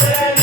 Yeah.